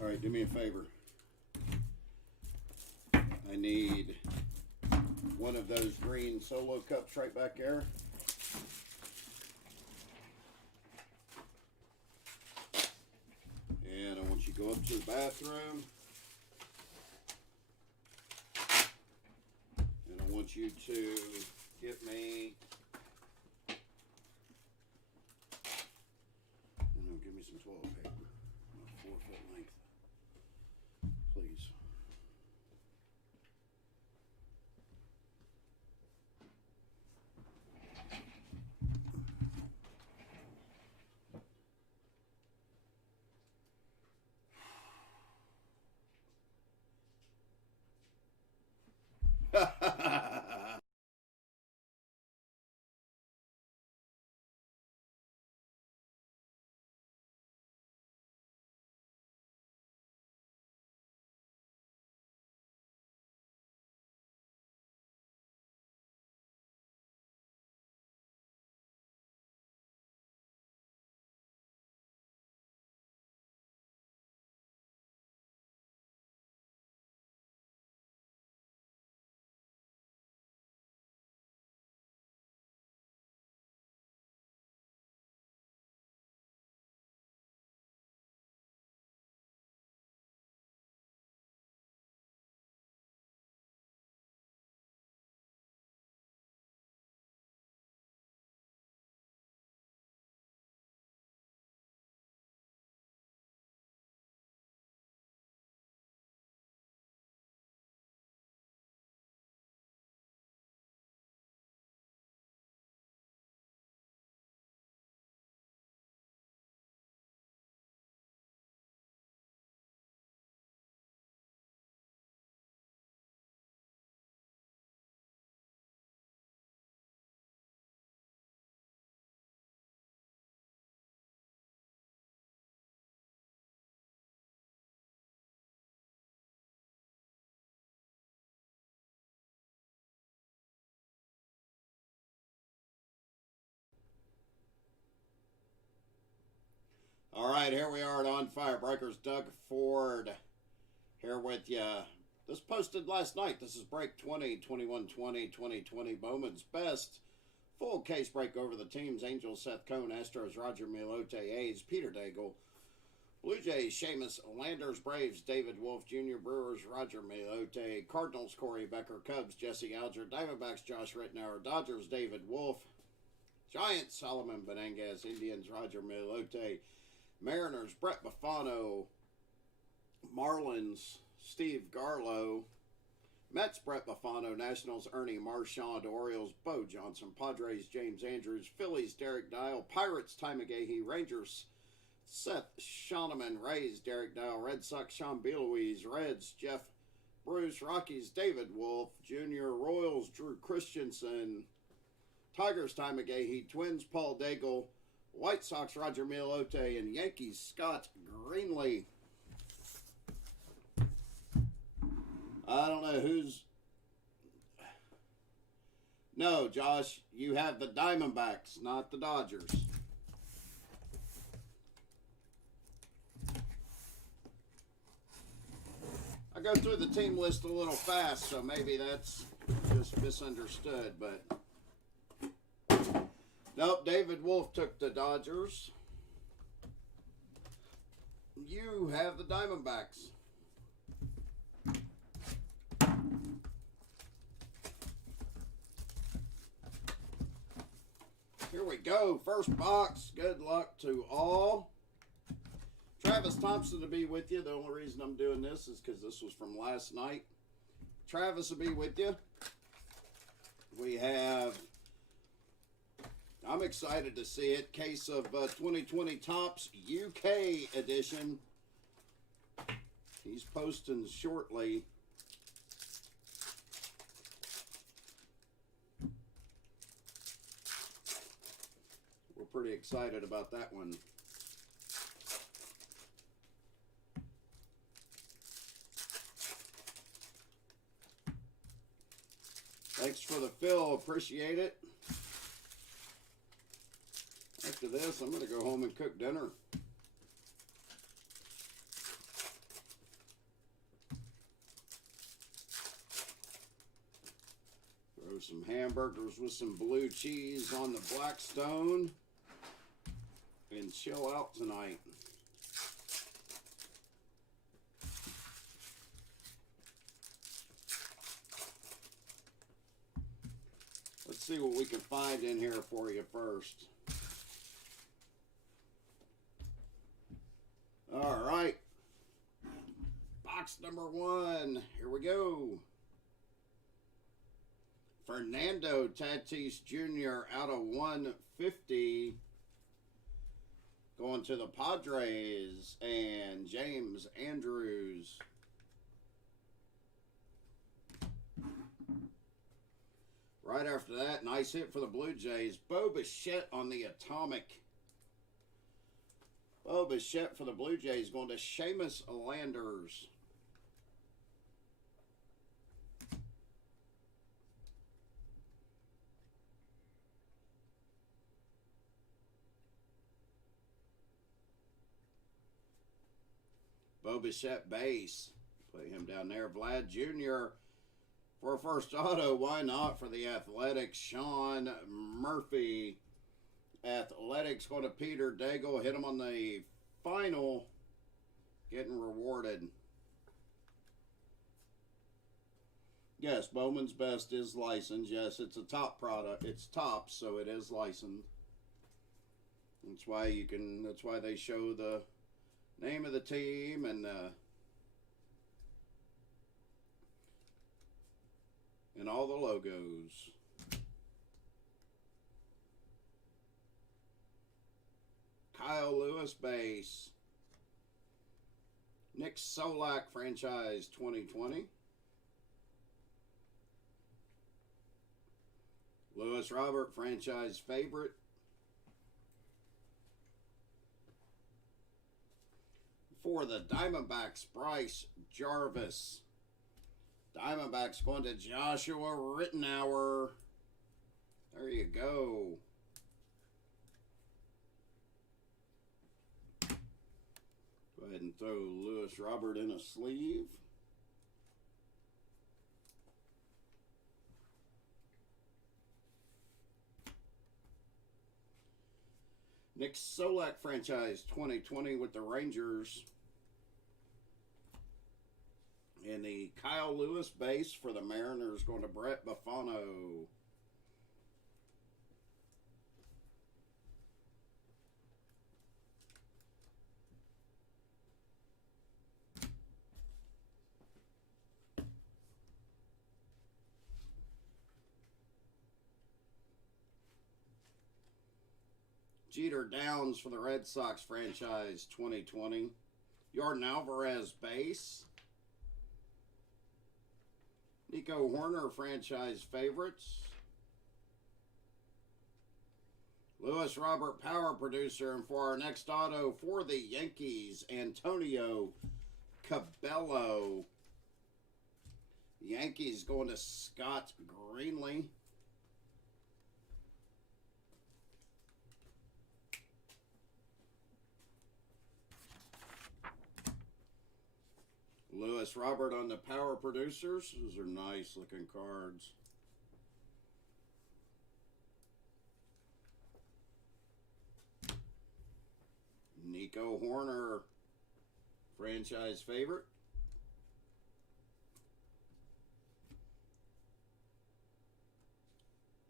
All right, do me a favor. I need one of those green solo cups right back there. And I want you to go up to the bathroom. And I want you to get me, give me some toilet paper. 4-foot length, please. All right, here we are at On Fire Breakers. Doug Ford here with you. This posted last night. This is break 20, 21-20, 2020. Bowman's best. Full case break over the teams. Angels, Seth Cohn. Astros, Roger Milote. A's, Peter Daigle. Blue Jays, Seamus Landers. Braves, David Wolf Jr. Brewers, Roger Milote. Cardinals, Corey Becker. Cubs, Jesse Alger. Diamondbacks, Josh Rittenauer. Dodgers, David Wolf. Giants, Solomon Benangas. Indians, Roger Milote. Mariners, Brett Bufano. Marlins, Steve Garlow. Mets, Brett Bufano. Nationals, Ernie Marchand. Orioles, Bo Johnson. Padres, James Andrews. Phillies, Derek Dial. Pirates, Ty McGahee. Rangers, Seth Shoneman. Rays, Derek Dial. Red Sox, Sean Belouise. Reds, Jeff Bruce. Rockies, David Wolf Jr. Royals, Drew Christensen. Tigers, Ty McGahee. Twins, Paul Daigle. White Sox, Roger Milote. And Yankees, Scott Greenlee. I don't know who's... No, Josh, you have the Diamondbacks, not the Dodgers. I go through the team list a little fast, so maybe that's just misunderstood, but... Nope, David Wolf took the Dodgers. You have the Diamondbacks. Here we go. First box. Good luck to all. Travis Thompson to be with you. The only reason I'm doing this is because this was from last night. Travis will be with you. We have... I'm excited to see it. Case of 2020 Topps UK edition. He's posting shortly. We're pretty excited about that one. Thanks for the fill. Appreciate it. After this, I'm going to go home and cook dinner. some hamburgers with some blue cheese on the Blackstone and chill out tonight. Let's see what we can find in here for you first. All right. Box number 1. Here we go. Fernando Tatis Jr. out of 150. Going to the Padres. And James Andrews. Right after that, nice hit for the Blue Jays. Bo Bichette on the Atomic. Bo Bichette for the Blue Jays going to Seamus Landers. Bo Bichette base. Put him down there. Vlad Jr. for a first auto. Why not for the Athletics? Sean Murphy. Athletics going to Peter Daigle. Hit him on the final. Getting rewarded. Yes, Bowman's Best is licensed. Yes, it's a top product. It's top, so it is licensed. That's why you can. That's why they show the name of the team and all the logos. Kyle Lewis base. Nick Solak franchise 2020. Lewis Robert franchise favorite. For the Diamondbacks, Bryce Jarvis. Diamondbacks going to Joshua Rittenauer. There you go. Go ahead and throw Lewis Robert in a sleeve. Nick Solak franchise 2020 with the Rangers. And the Kyle Lewis base for the Mariners going to Brett Buffano. Jeter Downs for the Red Sox franchise 2020. Jordan Alvarez base. Nico Horner franchise favorites. Lewis Robert power producer. And for our next auto for the Yankees, Antonio Cabello. Yankees going to Scott Greenlee. Lewis Robert on the power producers. Those are nice looking cards. Nico Horner, franchise favorite.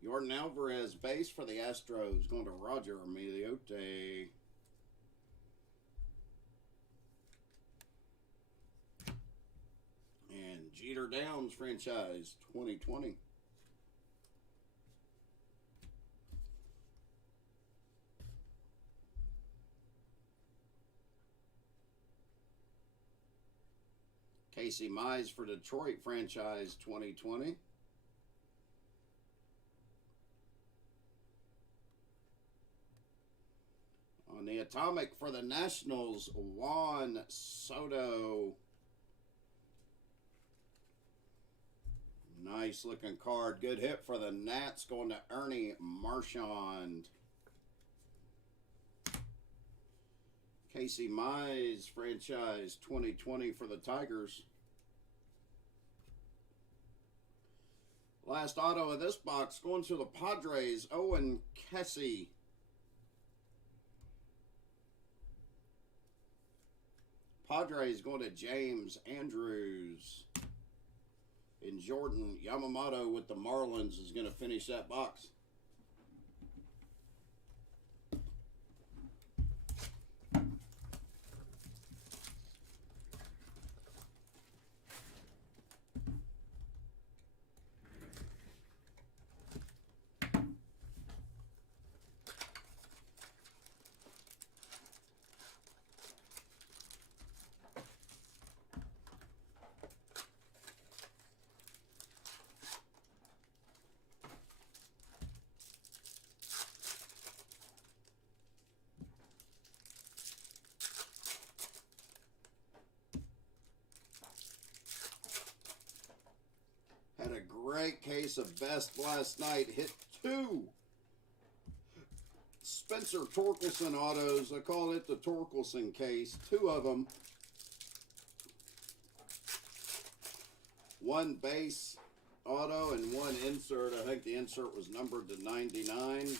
Jordan Alvarez base for the Astros going to Roger Emiliote. And Jeter Downs franchise 2020. Casey Mize for Detroit franchise 2020. On the Atomic for the Nationals, Juan Soto. Nice looking card. Good hit for the Nats going to Ernie Marchand. Casey Mize franchise 2020 for the Tigers. Last auto of this box going to the Padres, Owen Kessie. Padres going to James Andrews. And Jordan Yamamoto with the Marlins is going to finish that box. Had a great case of best last night. Hit 2 Spencer Torkelson autos. I call it the Torkelson case. 2 of them. 1 base auto and 1 insert. I think the insert was numbered to 99.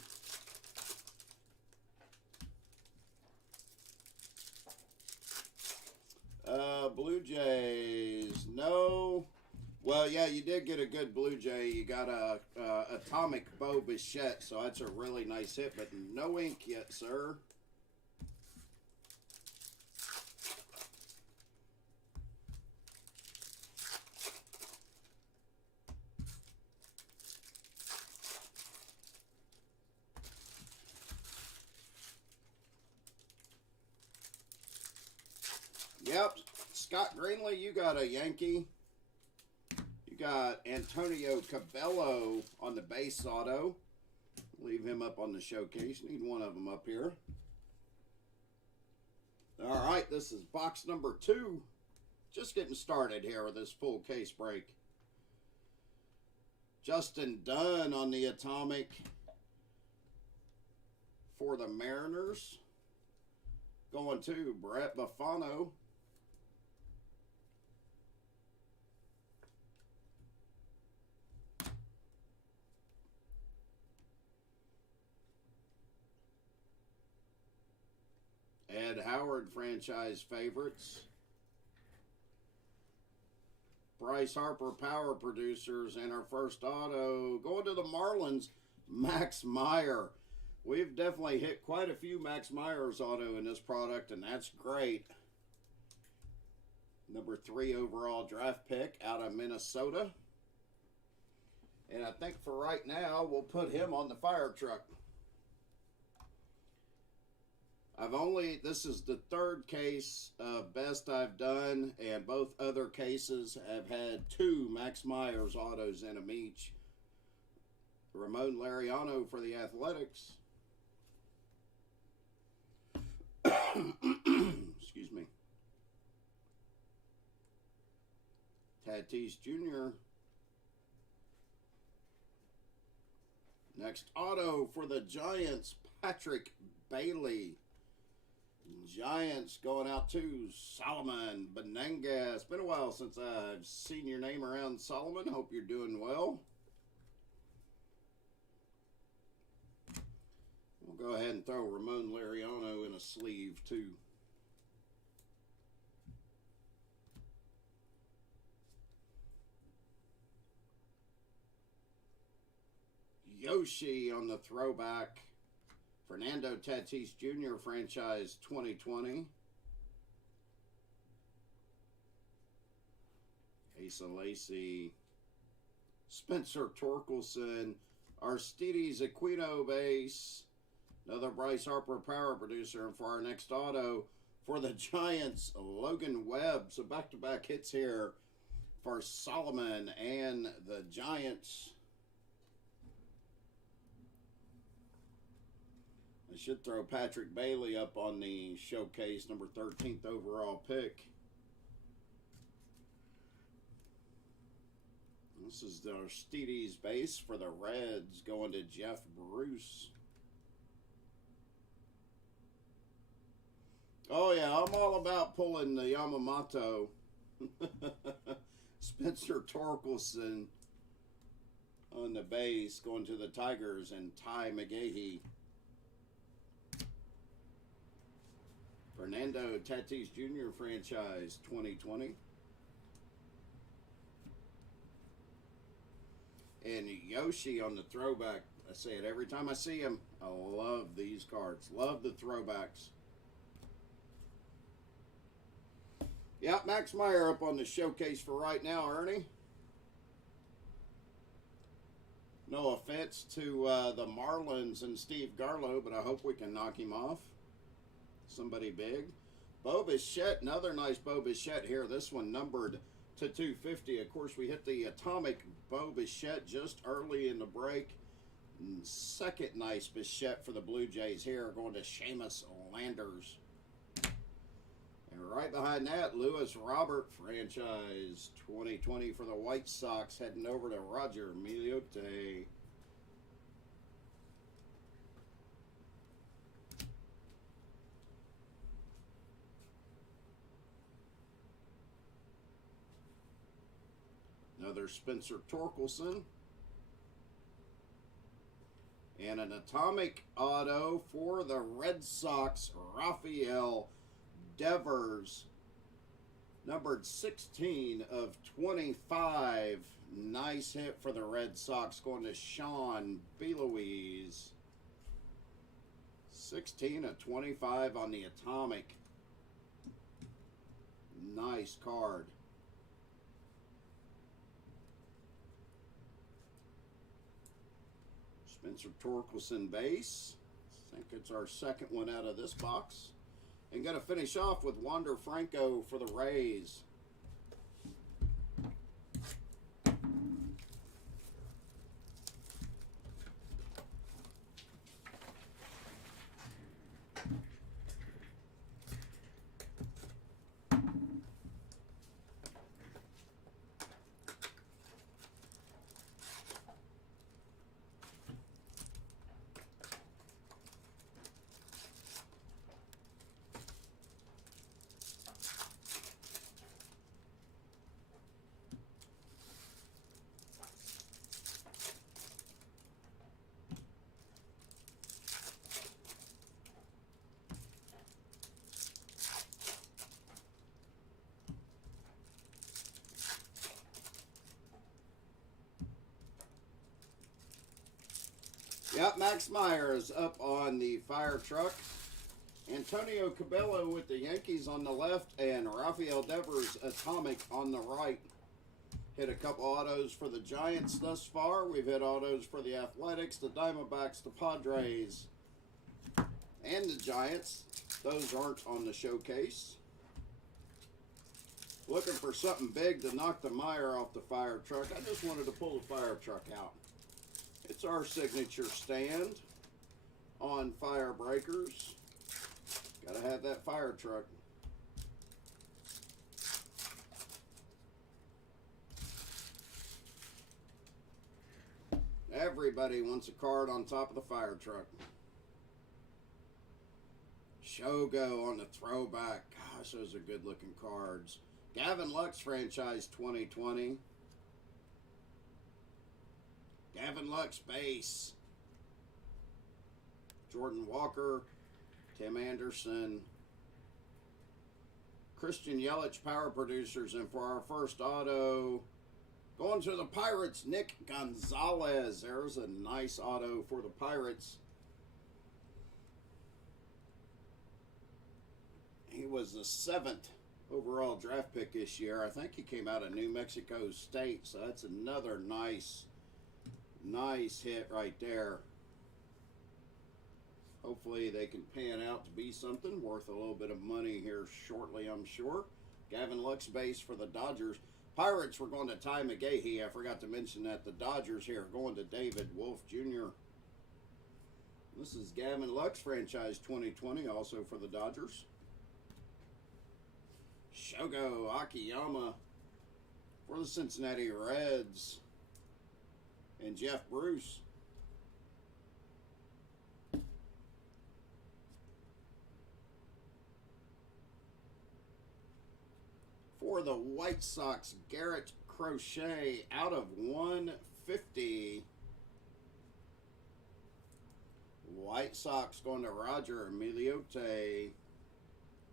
Blue Jays. No. Well, yeah, you did get a good Blue Jay. You got a Atomic Bo Bichette, so that's a really nice hit, but no ink yet, sir. Yep, Scott Greenlee, you got a Yankee. Got Antonio Cabello on the base auto. Leave him up on the showcase. Need one of them up here. All right, this is box number 2. Just getting started here with this full case break. Justin Dunn on the Atomic for the Mariners. Going to Brett Buffano. Ed Howard franchise favorites. Bryce Harper power producers, and our first auto going to the Marlins, Max Meyer. We've definitely hit quite a few Max Meyer's auto in this product, and that's great. Number 3 overall draft pick out of Minnesota. And I think for right now, we'll put him on the fire truck. This is the 3rd case of best I've done, and both other cases have had 2 Max Meyer's autos in them each. Ramon Laureano for the Athletics. Excuse me. Tatis Jr. Next auto for the Giants, Patrick Bailey. Giants going out to Solomon Benenga. It's been a while since I've seen your name around, Solomon. Hope you're doing well. We'll go ahead and throw Ramon Laureano in a sleeve, too. Yoshi on the throwback. Fernando Tatis Jr. franchise 2020. Asa Lacy. Spencer Torkelson. Aristides Aquino base. Another Bryce Harper power producer. And for our next auto, for the Giants, Logan Webb. So back-to-back hits here for Solomon and the Giants. I should throw Patrick Bailey up on the showcase, number 13th overall pick. This is the Aristides base for the Reds, going to Jeff Bruce. Oh yeah, I'm all about pulling the Yamamoto. Spencer Torkelson. on the base, going to the Tigers, and Ty McGahee. Fernando Tatis Jr. franchise 2020. And Yoshi on the throwback. I say it every time I see him. I love these cards. Love the throwbacks. Yeah, Max Meyer up on the showcase for right now, Ernie. No offense to the Marlins and Steve Garlow, but I hope we can knock him off. Somebody big. Bo Bichette, another nice Bo Bichette here. This one numbered to 250. Of course, we hit the atomic Bo Bichette just early in the break. And second nice Bichette for the Blue Jays here, going to Seamus Landers. And right behind that, Lewis Robert franchise 2020 for the White Sox, heading over to Roger Miliote. Another Spencer Torkelson. And an atomic auto for the Red Sox, Rafael Devers. Numbered 16 of 25. Nice hit for the Red Sox, going to Sean Belouise. 16 of 25 on the atomic. Nice card. Spencer Torkelson base. I think it's our second one out of this box. And going to finish off with Wander Franco for the Rays. Yep, Max Meyer is up on the fire truck. Antonio Cabello with the Yankees on the left, and Rafael Devers atomic on the right. Hit a couple autos for the Giants thus far. We've hit autos for the Athletics, the Diamondbacks, the Padres, and the Giants. Those aren't on the showcase. Looking for something big to knock the Meyer off the fire truck. I just wanted to pull the fire truck out. It's our signature stand on Fire Breakers. Gotta have that fire truck. Everybody wants a card on top of the fire truck. Shogo on the throwback. Gosh, those are good looking cards. Gavin Lux franchise 2020. Gavin Lux base. Jordan Walker, Tim Anderson, Christian Yelich power producers, and for our first auto, going to the Pirates, Nick Gonzalez. There's a nice auto for the Pirates. He was the 7th overall draft pick this year. I think he came out of New Mexico State, so that's another nice hit right there. Hopefully they can pan out to be something worth a little bit of money here shortly, I'm sure. Gavin Lux base for the Dodgers. Pirates were going to Ty McGahee. I forgot to mention that. The Dodgers here going to David Wolf Jr. This is Gavin Lux franchise 2020, also for the Dodgers. Shogo Akiyama for the Cincinnati Reds. And Jeff Bruce. For the White Sox, Garrett Crochet out of 150. 250. White Sox going to Roger Emiliote.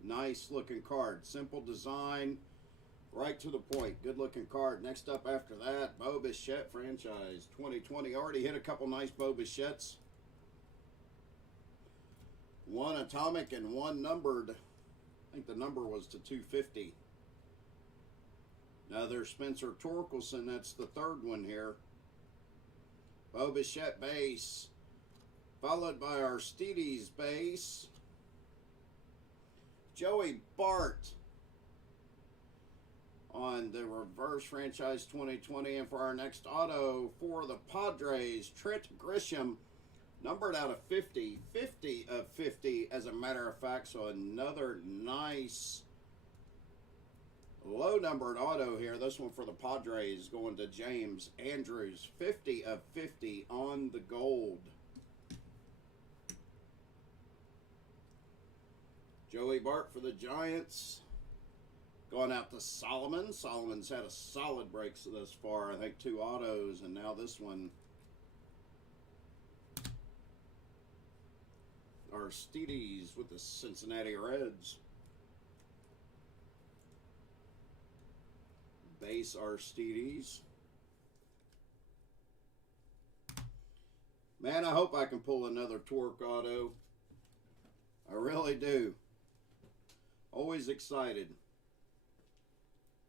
Nice looking card. Simple design. Right to the point. Good looking card. Next up after that, Bo Bichette franchise 2020. Already hit a couple nice Bo Bichettes. One atomic and one numbered. I think the number was to 250. Another Spencer Torkelson. That's the third one here. Bo Bichette base. Followed by our Aristides base. Joey Bart on the reverse franchise 2020. And for our next auto for the Padres, Trent Grisham, numbered out of 50. 50 of 50 as a matter of fact. So another nice low numbered auto here. This one for the Padres going to James Andrews. 50 of 50 on the gold. Joey Bart for the Giants. Going out to Solomon. Solomon's had a solid break thus far. I think 2 autos, and now this one. Aristides with the Cincinnati Reds. Base Aristides. Man, I hope I can pull another Torque auto. I really do. Always excited.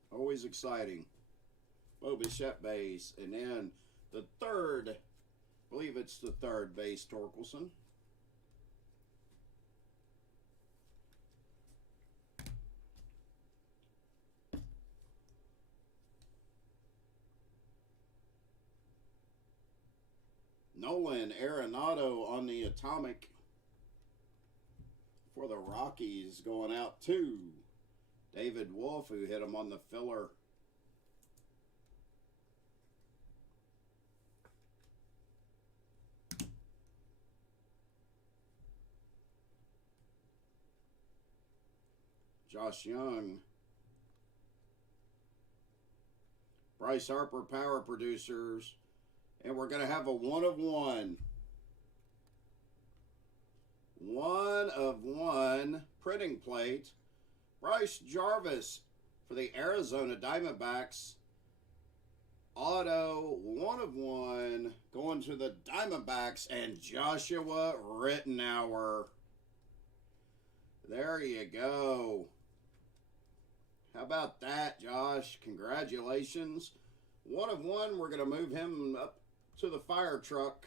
Always exciting. Bo Bichette base. And then the third, I believe it's the third base, Torkelson. Nolan Arenado on the atomic for the Rockies, going out to David Wolf, who hit him on the filler. Josh Young. Bryce Harper, Power Producers. And we're going to have a 1 of 1. 1 of 1 printing plate. Bryce Jarvis for the Arizona Diamondbacks. Auto 1 of 1 going to the Diamondbacks, and Joshua Rittenauer. There you go. How about that, Josh? Congratulations. 1 of 1. We're going to move him up to the fire truck.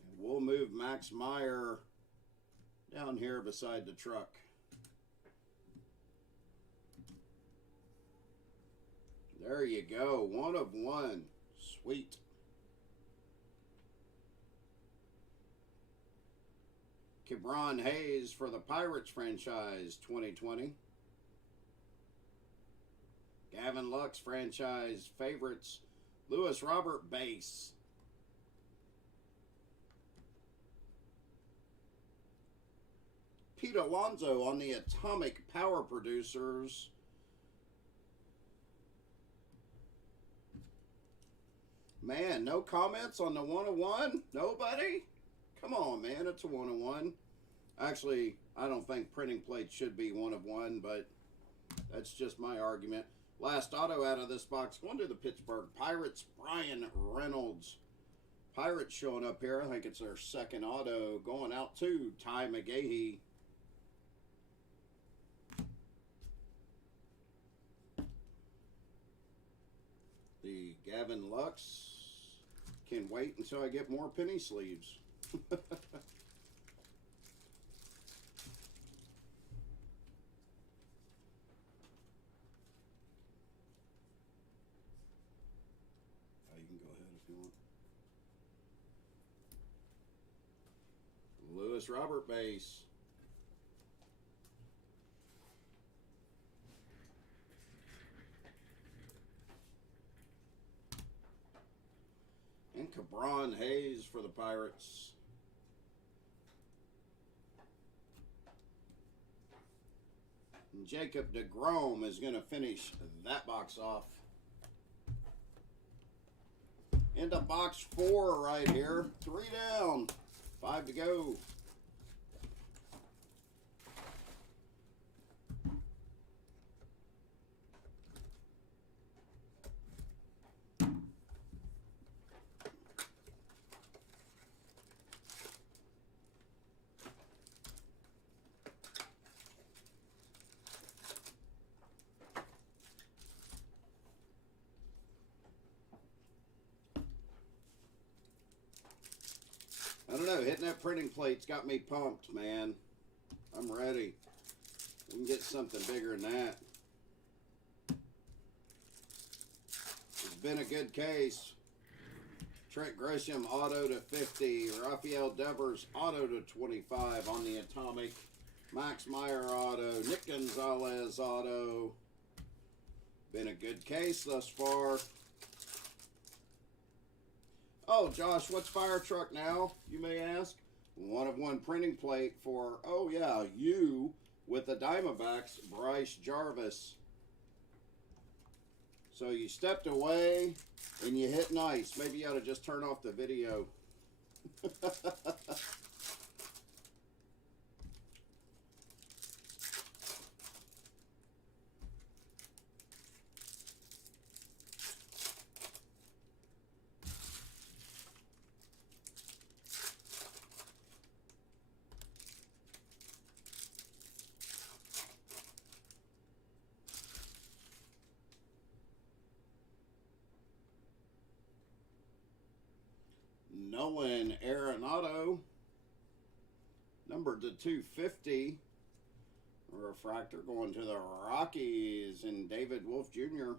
And we'll move Max Meyer down here beside the truck. There you go. 1 of 1. Sweet. Kebron Hayes for the Pirates franchise 2020. Gavin Lux franchise favorites. Lewis Robert base. Pete Alonso on the Atomic Power Producers. Man, no comments on the 1 of 1? Nobody? Come on, man. It's a 1 of 1. Actually, I don't think printing plates should be 1 of 1, but that's just my argument. Last auto out of this box going to the Pittsburgh Pirates, Brian Reynolds. Pirates showing up here. I think it's their second auto going out to Ty McGahee. The Gavin Lux can wait until I get more penny sleeves. Lewis Robert base. And Kebron Hayes for the Pirates. And Jacob deGrom is going to finish that box off. Into box 4 right here. 3 down. 5 to go. I don't know, hitting that printing plate's got me pumped, man. I'm ready. We can get something bigger than that. It's been a good case. Trent Grisham, auto to 50. Rafael Devers, auto to 25 on the Atomic. Max Meyer, auto. Nick Gonzalez, auto. Been a good case thus far. Oh, Josh, what's fire truck now, you may ask? 1 of 1 printing plate for, oh yeah, you with the Diamondbacks, Bryce Jarvis. So you stepped away and you hit nice. Maybe you ought to just turn off the video. Nolan Arenado, numbered to 250. Refractor going to the Rockies and David Wolf Jr.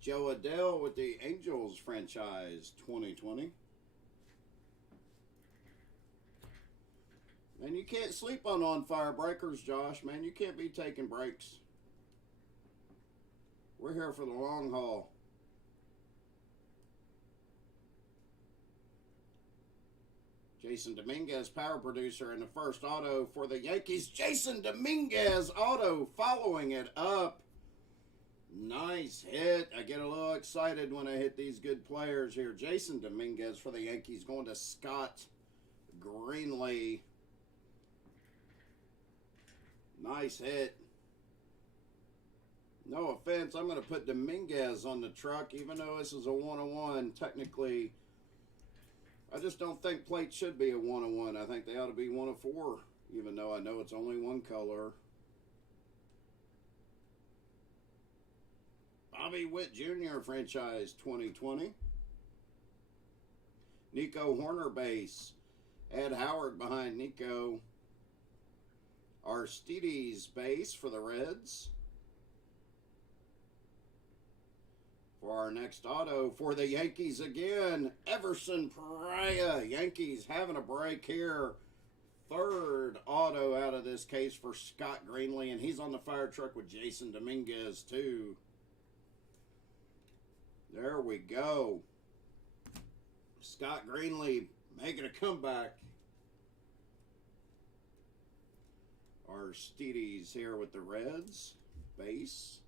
Joe Adele with the Angels franchise 2020. Man, you can't sleep on fire breakers, Josh. Man, you can't be taking breaks. We're here for the long haul. Jason Dominguez, power producer, in the first auto for the Yankees. Jason Dominguez auto following it up. Nice hit. I get a little excited when I hit these good players here. Jason Dominguez for the Yankees going to Scott Greenlee. Nice hit. No offense, I'm going to put Dominguez on the truck, even though this is a 1-on-1. Technically, I just don't think plates should be a 1-on-1. I think they ought to be 1-of-4, even though I know it's only one color. Bobby Witt Jr. franchise 2020. Nico Horner base. Ed Howard behind Nico. Aristides base for the Reds. For our next auto for the Yankees again, Everson Pereira. Yankees having a break here. Third auto out of this case for Scott Greenlee, and he's on the fire truck with Jason Dominguez too. There we go. Scott Greenlee making a comeback. Aristides here with the Reds. Base.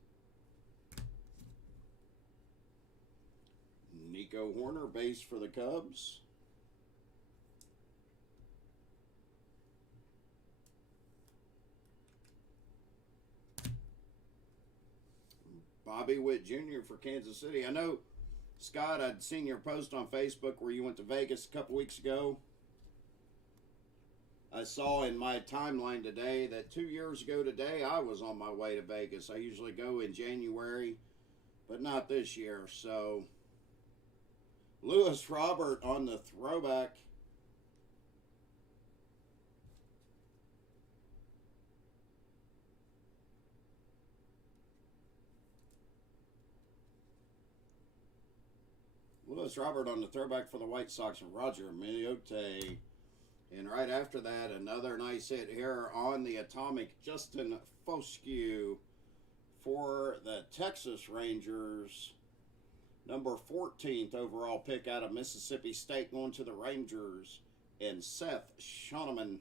Nico Horner, base for the Cubs. Bobby Witt Jr. for Kansas City. I know, Scott, I'd seen your post on Facebook where you went to Vegas a couple weeks ago. I saw in my timeline today that 2 years ago today, I was on my way to Vegas. I usually go in January, but not this year. So, Lewis Robert on the throwback. Lewis Robert on the throwback for the White Sox and Roger Miliote. And right after that, another nice hit here on the Atomic, Justin Foscue for the Texas Rangers. Number 14th overall pick out of Mississippi State going to the Rangers. And Seth Shoneman.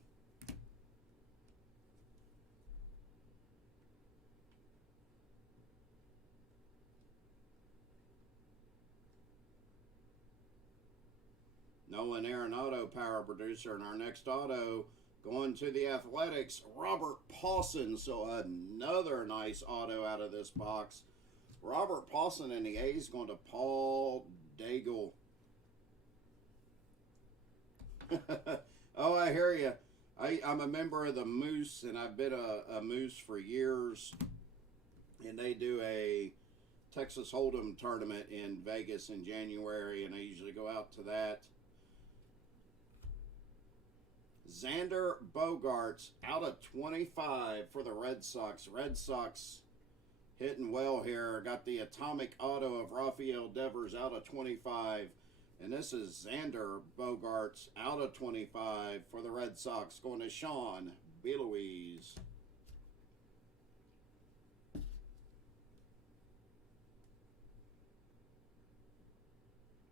Nolan Arenado, power producer. And our next auto going to the Athletics, Robert Paulson. So another nice auto out of this box. Robert Paulson and the A's going to Paul Daigle. Oh, I hear you. I'm a member of the Moose, and I've been a Moose for years. And they do a Texas Hold'em tournament in Vegas in January, and I usually go out to that. Xander Bogaerts out of 25 for the Red Sox. Red Sox hitting well here. Got the atomic auto of Rafael Devers out of 25. And this is Xander Bogaerts out of 25 for the Red Sox, going to Sean Belouise.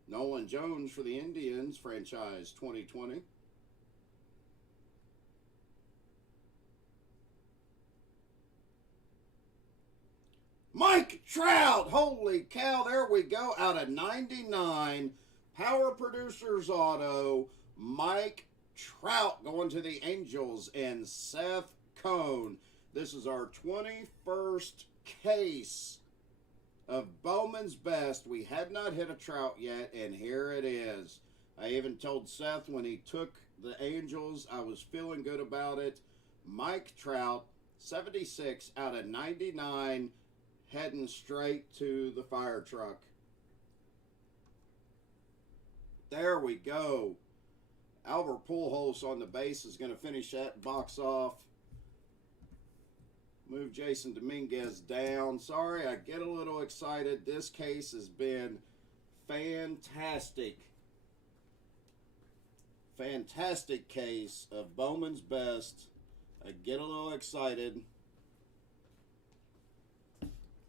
Nolan Jones for the Indians, franchise 2020. Mike Trout, holy cow, there we go, out of 99. Power Producers Auto, Mike Trout going to the Angels, and Seth Cohn. This is our 21st case of Bowman's Best. We had not hit a Trout yet, and here it is. I even told Seth when he took the Angels, I was feeling good about it. Mike Trout, 76 out of 99, heading straight to the fire truck. There we go. Albert Pujols on the base is going to finish that box off. Move Jason Dominguez down. Sorry, I get a little excited. This case has been fantastic. Fantastic case of Bowman's Best. I get a little excited.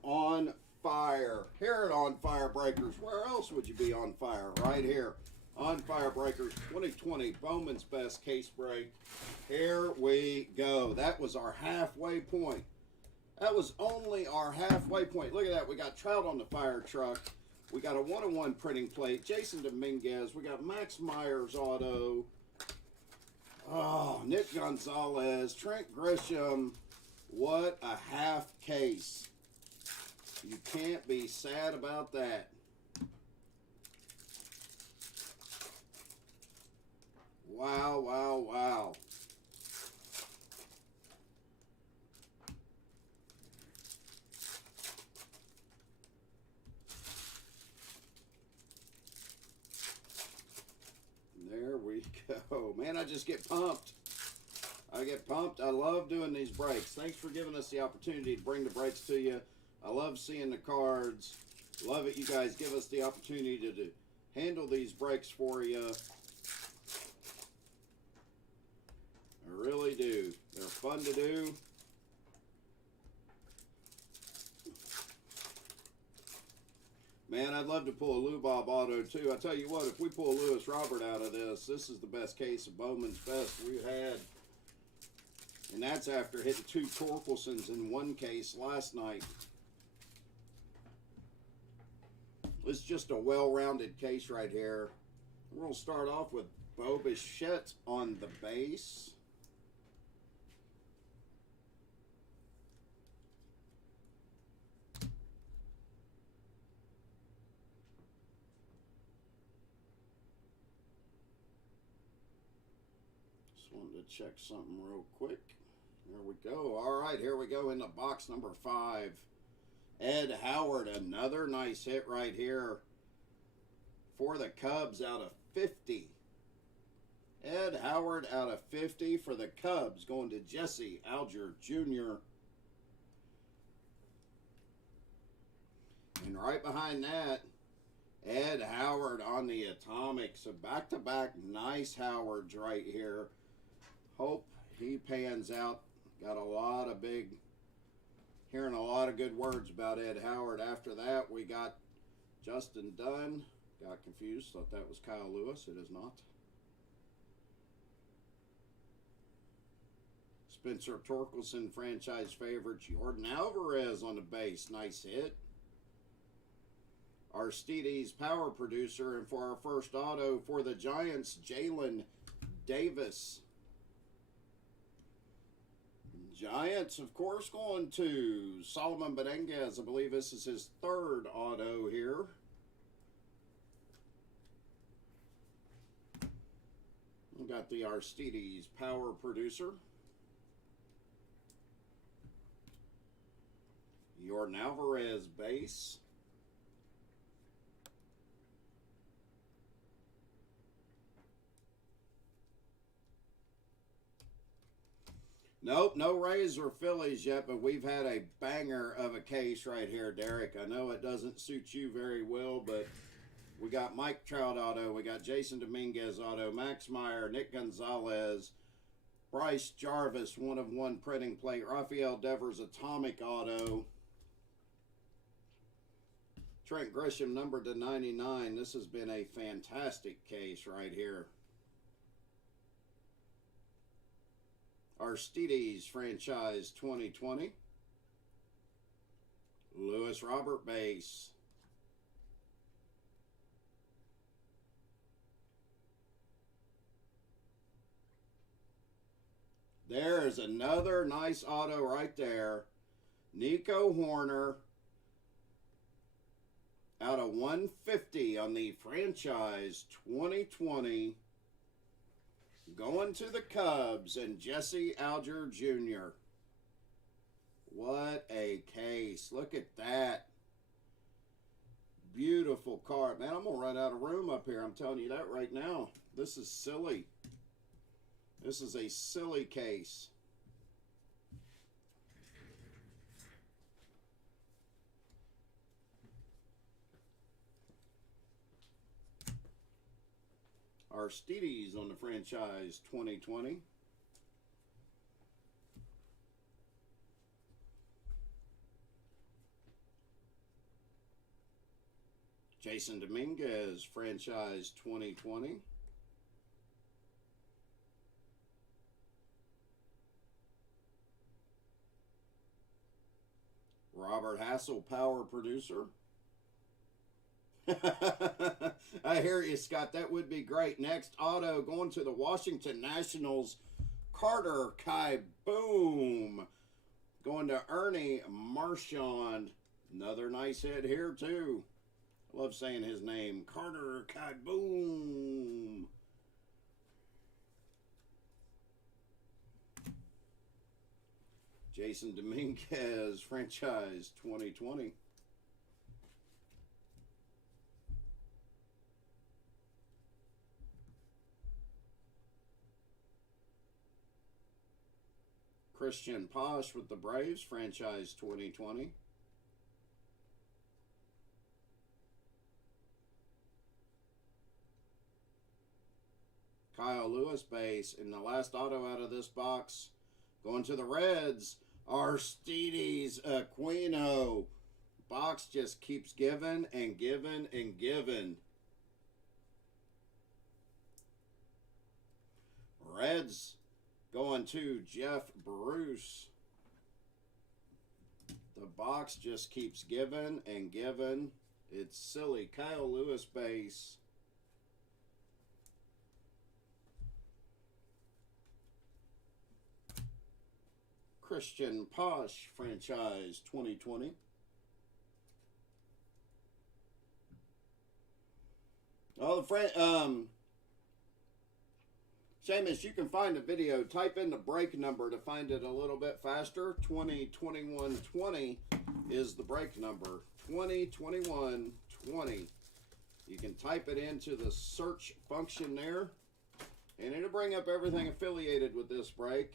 On fire. Here at On Fire Breakers. Where else would you be on fire? Right here. On Fire Breakers 2020 Bowman's Best case break. Here we go. That was our halfway point. That was only our halfway point. Look at that. We got Trout on the fire truck. We got a 1-on-1 printing plate. Jason Dominguez. We got Max Myers auto. Oh, Nick Gonzalez. Trent Grisham. What a half case. You can't be sad about that. Wow, wow, wow. There we go. Man, I just get pumped. I get pumped. I love doing these breaks. Thanks for giving us the opportunity to bring the breaks to you. I love seeing the cards. Love it you guys give us the opportunity to handle these breaks for you. I really do. They're fun to do. Man, I'd love to pull a Lou Bob auto too. I tell you what, if we pull Lewis Robert out of this is the best case of Bowman's Best we've had. And that's after hitting 2 Torkelsons in one case last night. It's just a well-rounded case right here. We're going to start off with Bo Bichette on the base. Just wanted to check something real quick. There we go. All right, here we go into box number 5. Ed Howard, another nice hit right here for the Cubs out of 50. Ed Howard out of 50 for the Cubs, going to Jesse Alger Jr. And right behind that, Ed Howard on the Atomic. So back-to-back nice Howards right here. Hope he pans out. Got a lot of hearing a lot of good words about Ed Howard. After that, we got Justin Dunn. Got confused, thought that was Kyle Lewis. It is not. Spencer Torkelson, franchise favorite. Jordan Alvarez on the base. Nice hit. Aristides power producer. And for our first auto for the Giants, Jalen Davis. Giants, of course, going to Solomon Berenguez. I believe this is his third auto here. We got the Aristides power producer. Your Alvarez base. Nope, no Rays or Phillies yet, but we've had a banger of a case right here, Derek. I know it doesn't suit you very well, but we got Mike Trout auto, we got Jason Dominguez auto, Max Meyer, Nick Gonzalez, Bryce Jarvis, 1/1 printing plate, Rafael Devers atomic auto, Trent Grisham numbered to 99. This has been a fantastic case right here. Aristides franchise 2020. Lewis Robert base. There's another nice auto right there. Nico Horner out of 150 on the franchise 2020. Going to the Cubs and Jesse Alger Jr. What a case. Look at that. Beautiful card. Man, I'm going to run out of room up here. I'm telling you that right now. This is silly. This is a silly case. Aristides on the franchise 2020. Jason Dominguez franchise 2020. Robert Hassel power producer. I hear you, Scott. That would be great. Next auto going to the Washington Nationals, Carter Boom. Going to Ernie Marchand. Another nice hit here, too. I love saying his name. Carter Boom. Jason Dominguez, franchise 2020. Christian Posh with the Braves, franchise 2020. Kyle Lewis base. In the last auto out of this box, going to the Reds, Aristides Aquino. Box just keeps giving and giving and giving. Reds going to Jeff Bruce. The box just keeps giving and giving. It's silly. Kyle Lewis base. Christian Posh franchise 2020. Oh, Seamus, you can find the video. Type in the break number to find it a little bit faster. 202120 is the break number. 202120. You can type it into the search function there, and it'll bring up everything affiliated with this break,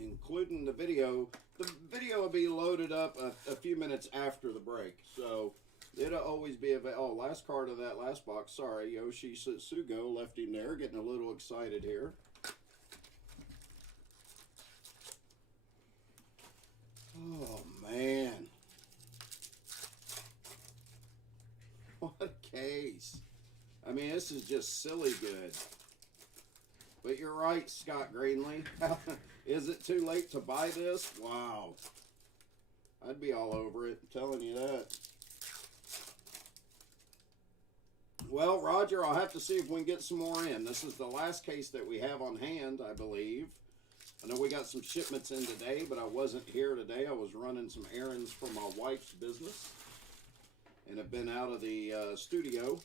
including the video. The video will be loaded up a few minutes after the break, so it'll always be available. Oh, last card of that last box. Sorry, Yoshi Sugo left him there, getting a little excited here. Oh, man. What a case. I mean, this is just silly good. But you're right, Scott Greenlee. Is it too late to buy this? Wow. I'd be all over it, I'm telling you that. Well, Roger, I'll have to see if we can get some more in. This is the last case that we have on hand, I believe. I know we got some shipments in today, but I wasn't here today. I was running some errands for my wife's business and have been out of the studio.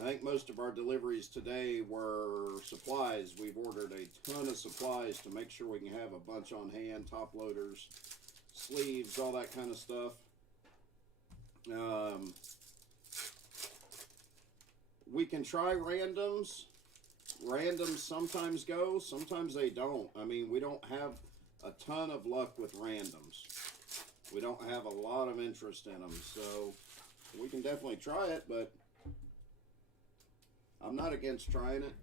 I think most of our deliveries today were supplies. We've ordered a ton of supplies to make sure we can have a bunch on hand, top loaders, sleeves, all that kind of stuff. We can try randoms. Randoms sometimes go, sometimes they don't. I mean, we don't have a ton of luck with randoms. We don't have a lot of interest in them, so we can definitely try it, but I'm not against trying it.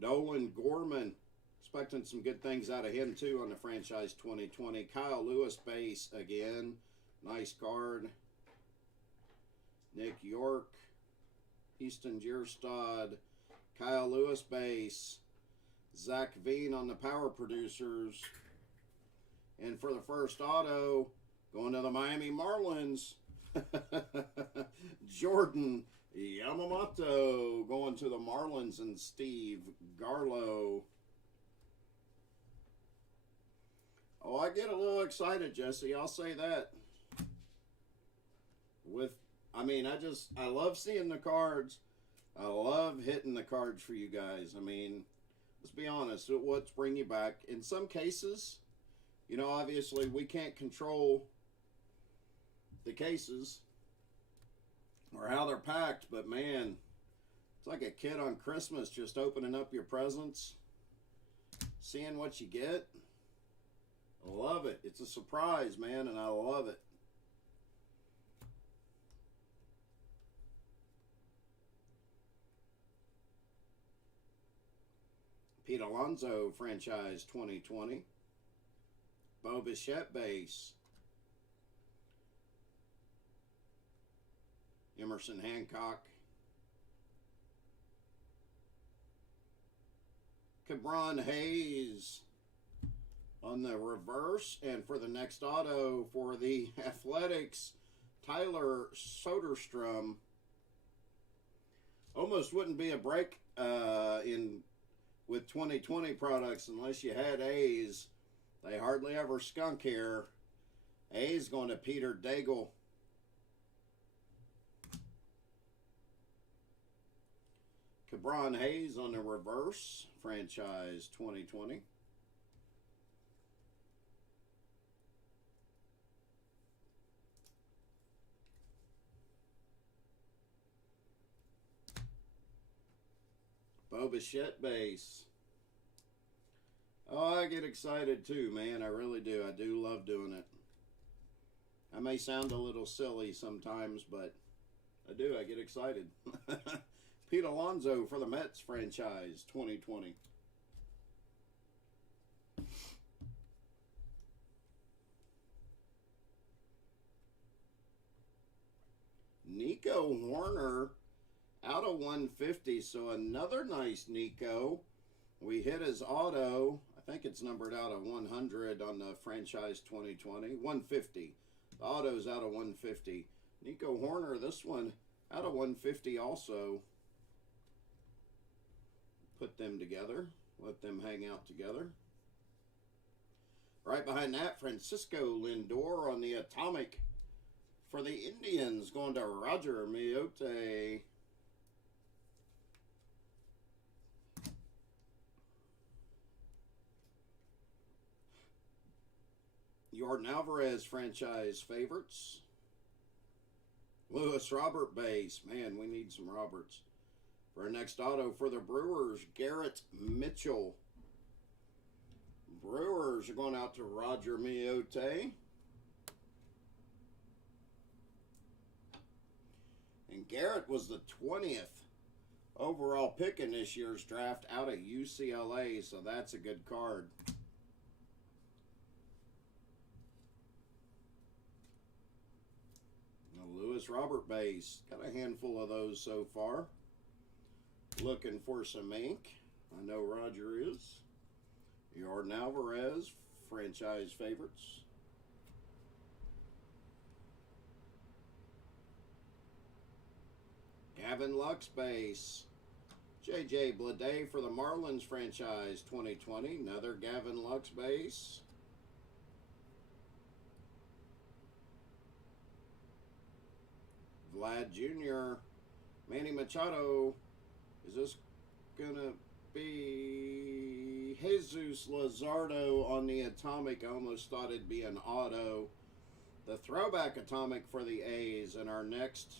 Nolan Gorman, expecting some good things out of him too on the franchise 2020. Kyle Lewis base again, nice card. Nick York, Easton Gierstad, Kyle Lewis base, Zach Veen on the power producers. And for the first auto, going to the Miami Marlins, Jordan Yamamoto going to the Marlins and Steve Garlow. Oh, I get a little excited, Jesse. I'll say that. I love seeing the cards. I love hitting the cards for you guys. I mean, let's be honest. What's bring you back? In some cases, you know, obviously we can't control the cases or how they're packed, but man, it's like a kid on Christmas just opening up your presents, seeing what you get. I love it. It's a surprise, man, and I love it. Pete Alonso franchise 2020. Bo Bichette base. Emerson Hancock. Cabron Hayes on the reverse. And for the next auto for the Athletics, Tyler Soderstrom. Almost wouldn't be a break with 2020 products unless you had A's. They hardly ever skunk here. A's going to Peter Daigle. Cabron Hayes on the reverse, franchise 2020. Bo Bichette base. Oh, I get excited too, man. I really do. I do love doing it. I may sound a little silly sometimes, but I do. I get excited. Pete Alonso for the Mets franchise 2020. Nico Warner out of 150, so another nice Nico. We hit his auto. I think it's numbered out of 100 on the franchise 2020. 150. The auto's out of 150. Nico Horner, this one out of 150 also. Put them together. Let them hang out together. Right behind that, Francisco Lindor on the Atomic for the Indians, going to Roger Miote. Jordan Alvarez franchise favorites. Lewis Robert base. Man, we need some Roberts. For our next auto for the Brewers, Garrett Mitchell. Brewers are going out to Roger Miote. And Garrett was the 20th overall pick in this year's draft out of UCLA, so that's a good card. Lewis Robert base. Got a handful of those so far. Looking for some ink. I know Roger is. Jordan Alvarez, franchise favorites. Gavin Lux base. J.J. Bleday for the Marlins franchise 2020. Another Gavin Lux base. Vlad Jr. Manny Machado. Is this going to be Jesus Luzardo on the Atomic? I almost thought it'd be an auto. The throwback Atomic for the A's. And our next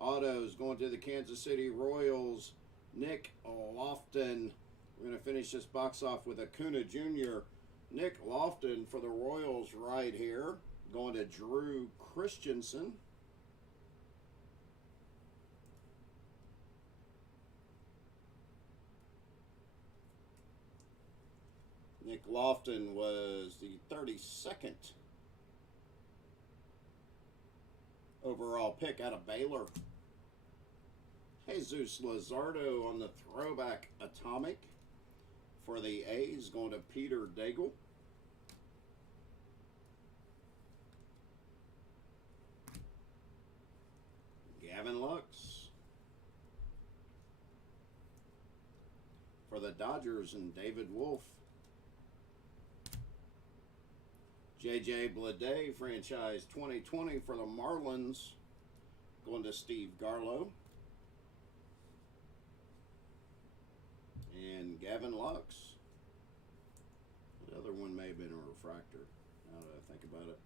auto is going to the Kansas City Royals. Nick Lofton. We're going to finish this box off with Acuna Jr. Nick Lofton for the Royals right here. Going to Drew Christensen. Nick Lofton was the 32nd overall pick out of Baylor. Jesus Luzardo on the throwback Atomic for the A's, going to Peter Daigle. Gavin Lux for the Dodgers and David Wolf. J.J. Bleday, franchise 2020 for the Marlins, going to Steve Garlow. And Gavin Lux. The other one may have been a refractor, now that I think about it.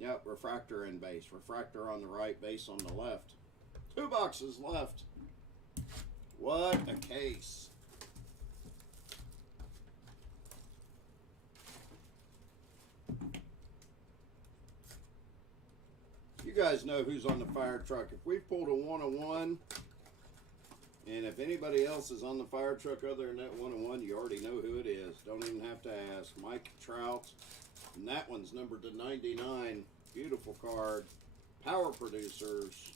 Yep, refractor and base. Refractor on the right, base on the left. 2 boxes left. What a case. You guys know who's on the fire truck. If we pulled a 1-on-1, and if anybody else is on the fire truck other than that 1-on-1, you already know who it is. Don't even have to ask. Mike Trout. And that one's numbered to 99. Beautiful card. Power Producers.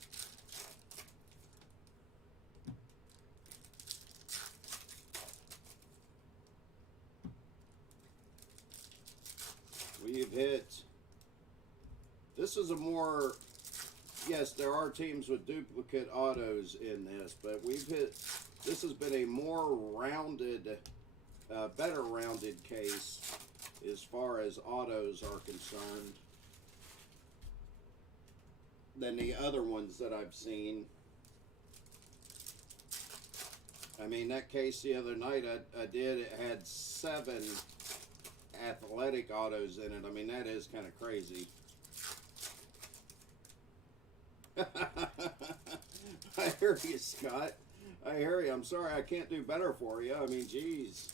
We've hit. This is a more, yes, there are teams with duplicate autos in this, but we've hit, this has been a more rounded, better rounded case as far as autos are concerned than the other ones that I've seen. I mean, that case the other night I did, it had 7 athletic autos in it. I mean, that is kind of crazy. I hear you, Scott. I hear you. I'm sorry I can't do better for you. I mean, geez.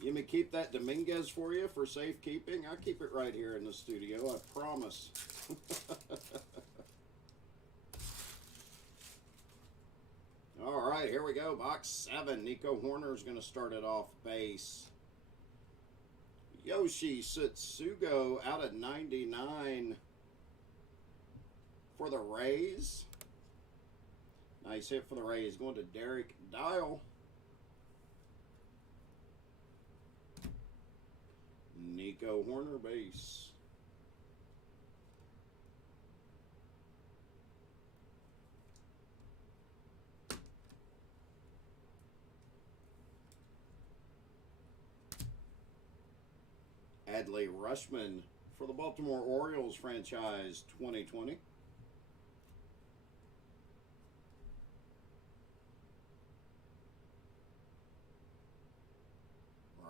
You may keep that Dominguez for you for safekeeping? I'll keep it right here in the studio, I promise. All right, here we go. Box 7. Nico Horner's going to start it off base. Yoshi Tsutsugo out of 99 for the Rays. Nice hit for the Rays. Going to Derek Dial. Nico Horner base. Adley Rushman for the Baltimore Orioles franchise 2020.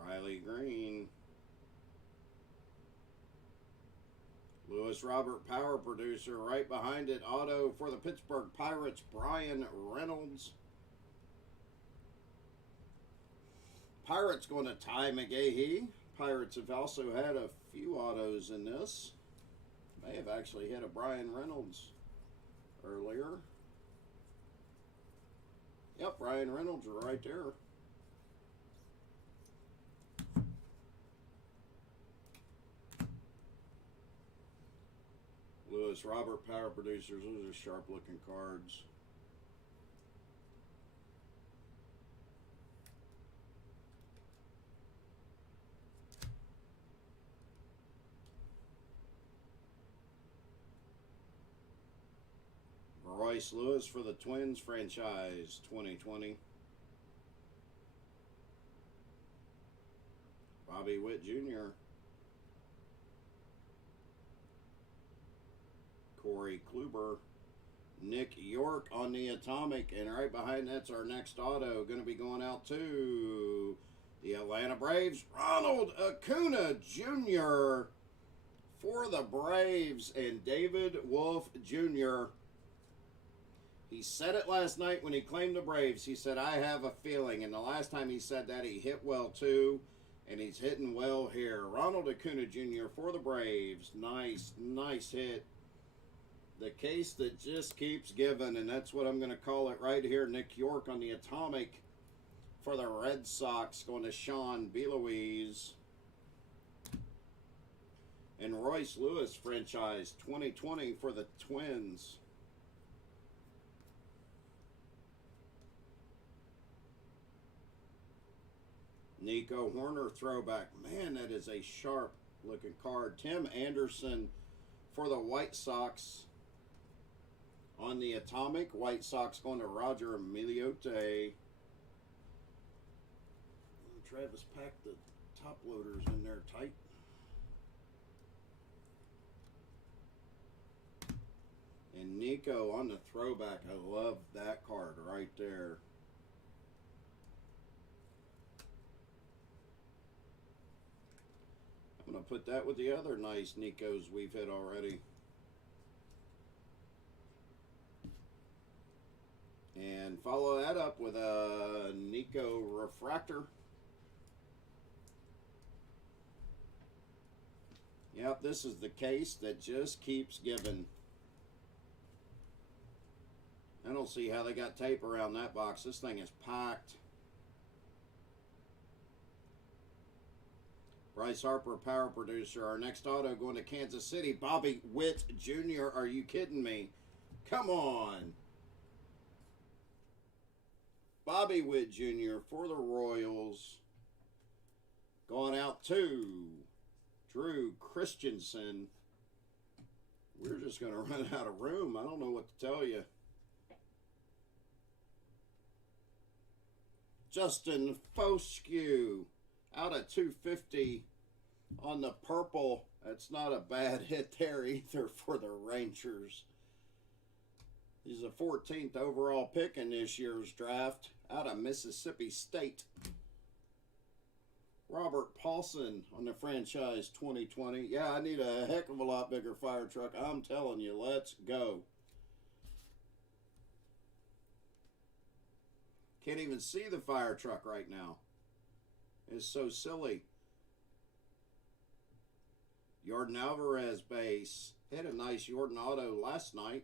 Riley Green. Lewis Robert, power producer, right behind it. Auto for the Pittsburgh Pirates, Brian Reynolds. Pirates going to Ty McGahee. Pirates have also had a few autos in this. May have actually hit a Brian Reynolds earlier. Yep, Brian Reynolds right there. Lewis Robert, power producers. Those are sharp looking cards. Royce Lewis for the Twins franchise 2020. Bobby Witt Jr. Corey Kluber. Nick York on the Atomic. And right behind that's our next auto. Going to be going out to the Atlanta Braves. Ronald Acuna Jr. for the Braves. And David Wolf Jr. He said it last night when he claimed the Braves. He said, I have a feeling. And the last time he said that, he hit well too. And he's hitting well here. Ronald Acuna Jr. for the Braves. Nice, nice hit. The case that just keeps giving, and that's what I'm going to call it right here. Nick York on the Atomic for the Red Sox, going to Sean Beloise. And Royce Lewis franchise 2020 for the Twins. Nico Horner throwback. Man, that is a sharp looking card. Tim Anderson for the White Sox on the Atomic. White Sox going to Roger Emiliote. Travis packed the top loaders in there tight. And Nico on the throwback. I love that card right there. I'm going to put that with the other nice Nicos we've hit already. And follow that up with a Nico Refractor. Yep, this is the case that just keeps giving. I don't see how they got tape around that box. This thing is packed. Bryce Harper, power producer. Our next auto going to Kansas City. Bobby Witt Jr. Are you kidding me? Come on. Bobby Witt Jr. for the Royals. Going out to Drew Christensen. We're just going to run out of room. I don't know what to tell you. Justin Foscue out at 250 on the purple. That's not a bad hit there either for the Rangers. He's the 14th overall pick in this year's draft out of Mississippi State. Robert Paulson on the franchise 2020. Yeah, I need a heck of a lot bigger fire truck. I'm telling you, let's go. Can't even see the fire truck right now. It's so silly. Jordan Alvarez base. Had a nice Jordan auto last night.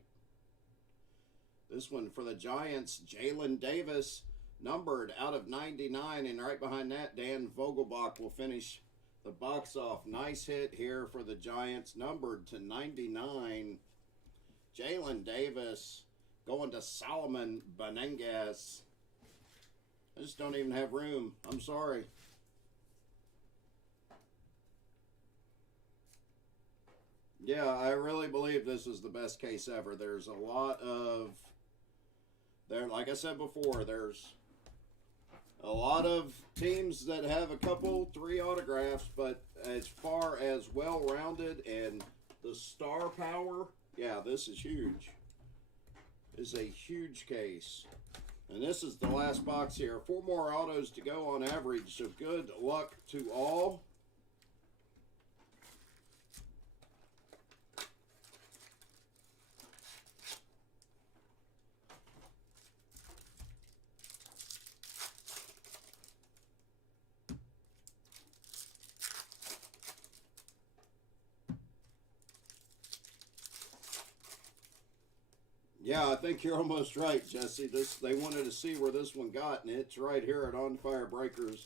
This one for the Giants, Jalen Davis, numbered out of 99. And right behind that, Dan Vogelbach will finish the box off. Nice hit here for the Giants, numbered to 99. Jalen Davis going to Solomon Benenguez. I just don't even have room. I'm sorry. Yeah, I really believe this is the best case ever. There's a lot of, like I said before, there's a lot of teams that have a couple, 3 autographs, but as far as well-rounded and the star power, yeah, this is huge. This is a huge case. And this is the last box here. 4 more autos to go on average, so good luck to all. Yeah, I think you're almost right, Jesse. They wanted to see where this one got, and it's right here at On Fire Breakers.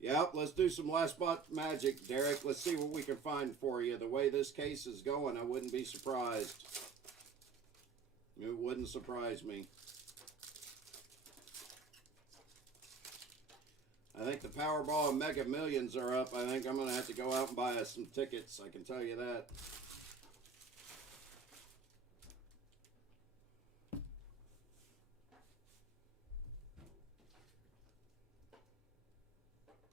Yep, let's do some last spot magic, Derek. Let's see what we can find for you. The way this case is going, I wouldn't be surprised. It wouldn't surprise me. I think the Powerball and Mega Millions are up. I think I'm going to have to go out and buy us some tickets. I can tell you that.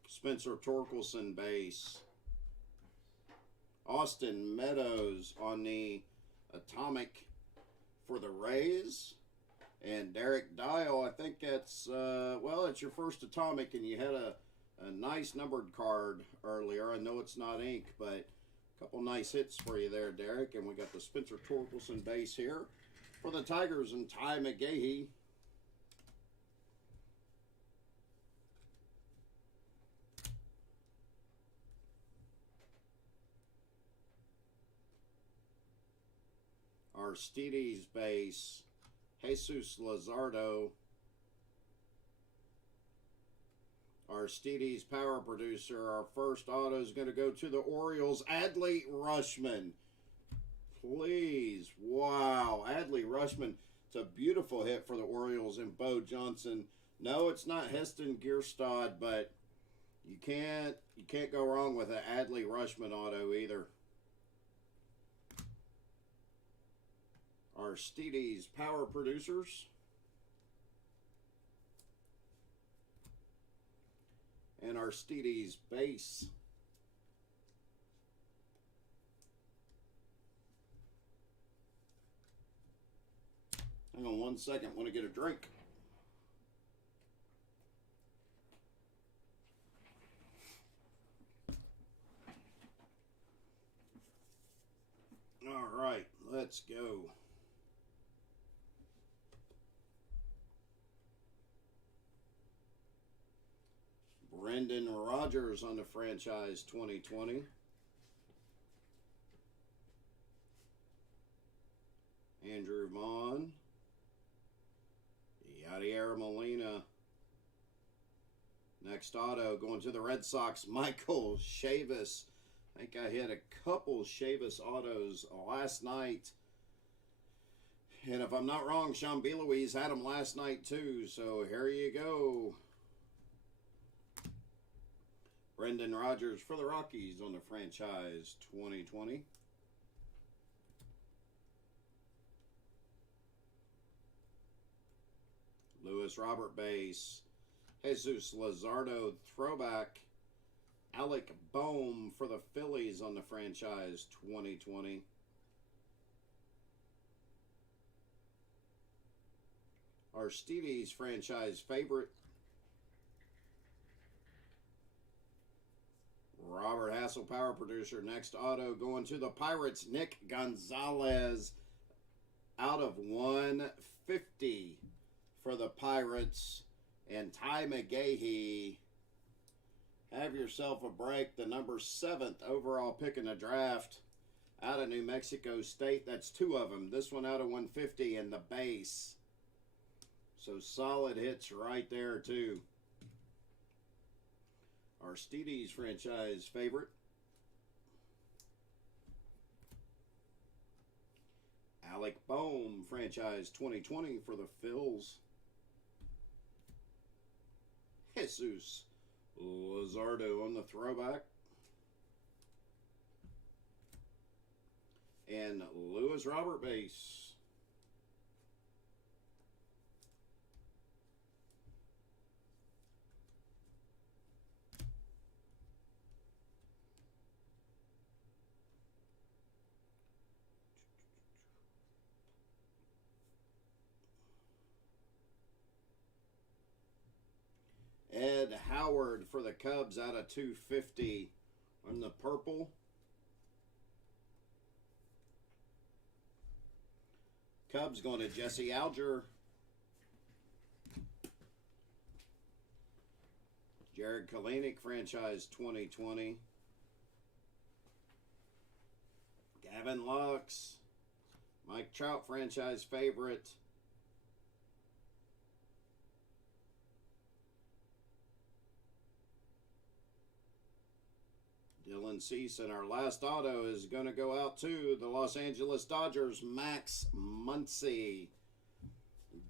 Spencer Torkelson base. Austin Meadows on the Atomic for the Rays. And Derek Dial, I think that's, well, it's your first Atomic, and you had a nice numbered card earlier. I know it's not ink, but a couple nice hits for you there, Derek. And we got the Spencer Torkelson base here for the Tigers and Ty McGahee. Aristides base, Jesus Luzardo. Aristides power producer. Our first auto is going to go to the Orioles. Adley Rushman. Please. Wow. Adley Rushman. It's a beautiful hit for the Orioles and Bo Johnson. No, it's not Heston Gierstad, but you can't go wrong with an Adley Rushman auto either. Aristides power producers. And Aristides base. Hang on 1 second. Want to get a drink. All right, let's go. Brendan Rodgers on the franchise 2020. Andrew Vaughn. Yadier Molina. Next auto going to the Red Sox, Michael Chavis. I think I hit a couple Chavis autos last night. And if I'm not wrong, Sean Belouise had them last night too. So here you go. Brendan Rodgers for the Rockies on the franchise 2020. Lewis Robert base. Jesus Luzardo throwback. Alec Bohm for the Phillies on the franchise 2020. Aristides franchise favorite. Robert Hassel power producer. Next auto going to the Pirates. Nick Gonzalez out of 150 for the Pirates. And Ty McGahee. Have yourself a break. The number 7th overall pick in the draft out of New Mexico State. That's 2 of them. This one out of 150 and the base. So solid hits right there too. Aristides franchise favorite. Alec Bohm franchise 2020 for the Phils. Jesus Luzardo on the throwback. And Lewis Robert base. Ed Howard for the Cubs out of 250 on the purple. Cubs going to Jesse Alger. Jared Kalenic franchise 2020. Gavin Lux. Mike Trout franchise favorite. Dylan Cease. And our last auto is going to go out to the Los Angeles Dodgers, Max Muncy.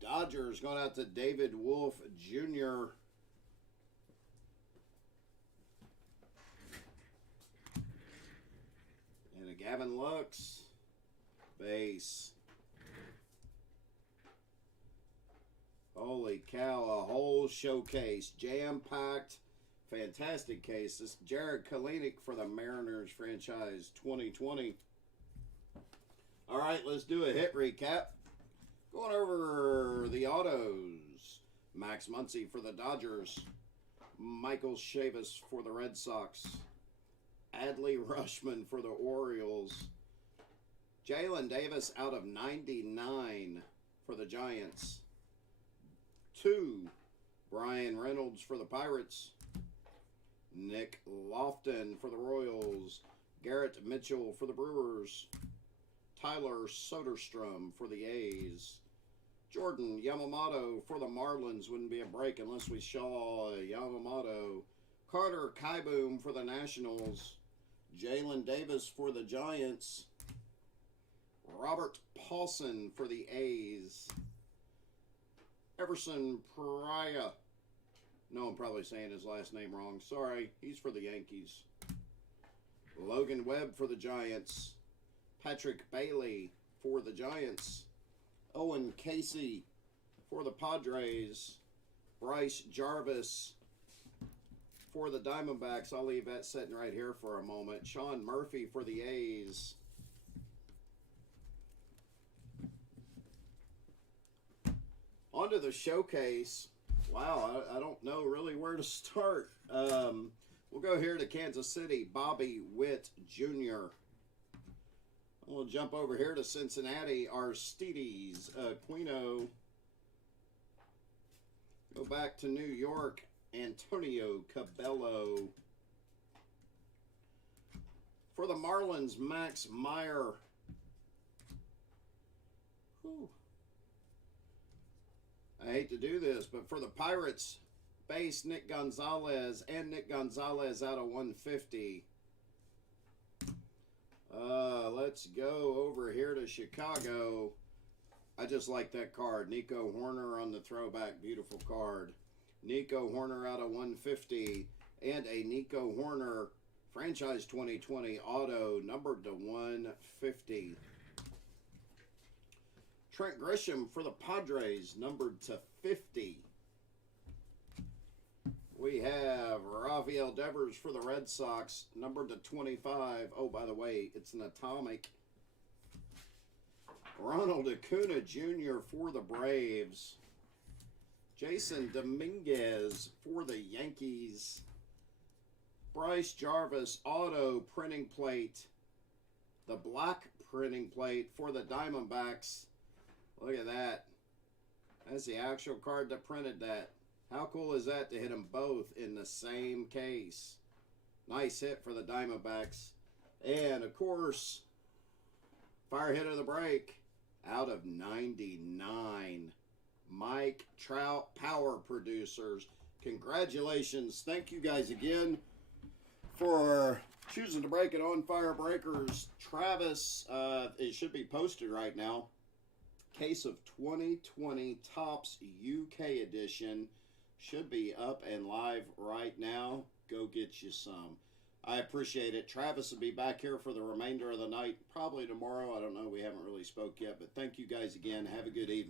Dodgers going out to David Wolf Jr. And a Gavin Lux base. Holy cow, a whole showcase. Jam-packed, fantastic case. This is Jared Kalenic for the Mariners franchise 2020. All right, let's do a hit recap. Going over the autos. Max Muncy for the Dodgers. Michael Chavis for the Red Sox. Adley Rushman for the Orioles. Jalen Davis out of 99 for the Giants. 2, Brian Reynolds for the Pirates. Nick Lofton for the Royals. Garrett Mitchell for the Brewers. Tyler Soderstrom for the A's. Jordan Yamamoto for the Marlins. Wouldn't be a break unless we saw Yamamoto. Carter Kieboom for the Nationals. Jalen Davis for the Giants. Robert Paulson for the A's. Everson Pereira. No, I'm probably saying his last name wrong. Sorry, he's for the Yankees. Logan Webb for the Giants. Patrick Bailey for the Giants. Owen Casey for the Padres. Bryce Jarvis for the Diamondbacks. I'll leave that sitting right here for a moment. Sean Murphy for the A's. Onto the showcase. Wow, I don't know really where to start. We'll go here to Kansas City. Bobby Witt Jr. We'll jump over here to Cincinnati. Aristides Aquino. Go back to New York. Antonio Cabello. For the Marlins, Max Meyer. Whew. I hate to do this, but for the Pirates, base Nick Gonzalez, and Nick Gonzalez out of 150. Let's go over here to Chicago. I just like that card. Nico Horner on the throwback. Beautiful card. Nico Horner out of 150. And a Nico Horner franchise 2020 auto numbered to 150. Trent Grisham for the Padres, numbered to 50. We have Rafael Devers for the Red Sox, numbered to 25. Oh, by the way, it's an atomic. Ronald Acuna Jr. for the Braves. Jason Dominguez for the Yankees. Bryce Jarvis auto printing plate. The black printing plate for the Diamondbacks. Look at that. That's the actual card that printed that. How cool is that to hit them both in the same case? Nice hit for the Diamondbacks. And, of course, fire hit of the break out of 99. Mike Trout, Power Producers. Congratulations. Thank you guys again for choosing to break it on Fire Breakers. Travis, it should be posted right now. Case of 2020 Topps UK edition should be up and live right now. Go get you some. I appreciate it. Travis will be back here for the remainder of the night, probably tomorrow. I don't know. We haven't really spoke yet, but thank you guys again. Have a good evening.